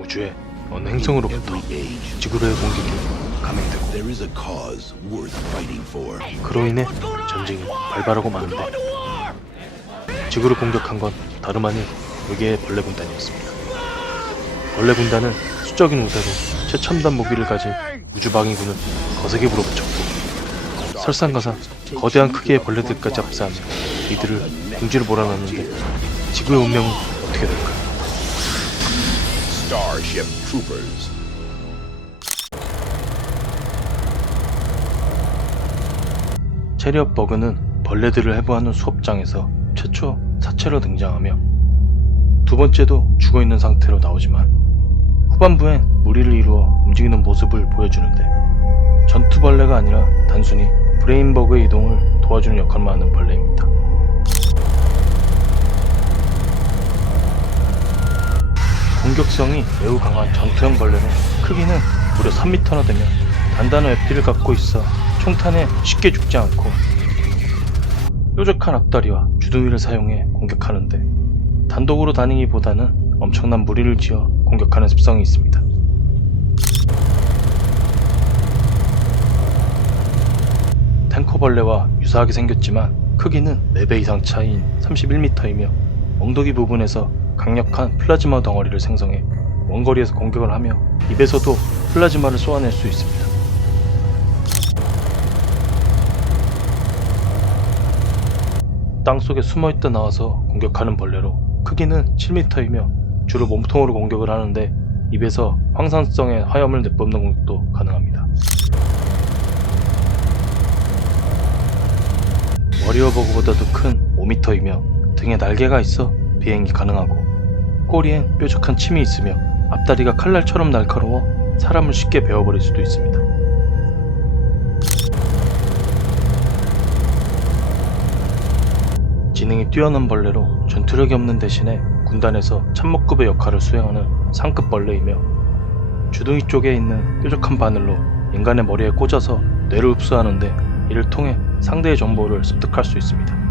우주의 어느 행성으로부터 지구로의 공격이 감행되고. 그로 인해 전쟁이 발발하고 마는데 지구를 공격한 건 다름 아닌 외계의 벌레 군단이었습니다. 벌레 군단은 수적인 우세로 최첨단 무기를 가진 우주방위군을 거세게 물어붙였고 설상가상 거대한 크기의 벌레들까지 합사하며 이들을 궁지로 몰아넣는데 지구의 운명은 어떻게 될까요? Starship Troopers. 체리엇 버그는 벌레들을 해부하는 수업장에서 최초 사체로 등장하며 두 번째도 죽어있는 상태로 나오지만 후반부엔 무리를 이루어 움직이는 모습을 보여주는데 전투벌레가 아니라 단순히 브레인버그의 이동을 도와주는 역할만 하는 벌레입니다. 공격성이 매우 강한 전투형 벌레는 크기는 무려 3m나 되며 단단한 외피를 갖고 있어 총탄에 쉽게 죽지 않고 뾰족한 앞다리와 주둥이를 사용해 공격하는데 단독으로 다니기보다는 엄청난 무리를 지어 공격하는 습성이 있습니다. 탱커벌레와 유사하게 생겼지만 크기는 4배 이상 차이인 31m이며 엉덩이 부분에서 강력한 플라즈마 덩어리를 생성해 원거리에서 공격을 하며 입에서도 플라즈마를 쏘아낼 수 있습니다. 땅속에 숨어있다 나와서 공격하는 벌레로 크기는 7m이며 주로 몸통으로 공격을 하는데 입에서 황산성의 화염을 내뿜는 공격도 가능합니다. 워리어버그보다도 큰 5m이며 등에 날개가 있어 비행이 가능하고 꼬리엔 뾰족한 침이 있으며 앞다리가 칼날처럼 날카로워 사람을 쉽게 베어버릴 수도 있습니다. 지능이 뛰어난 벌레로 전투력이 없는 대신에 군단에서 참모급의 역할을 수행하는 상급 벌레이며 주둥이 쪽에 있는 뾰족한 바늘로 인간의 머리에 꽂아서 뇌를 흡수하는데 이를 통해 상대의 정보를 습득할 수 있습니다.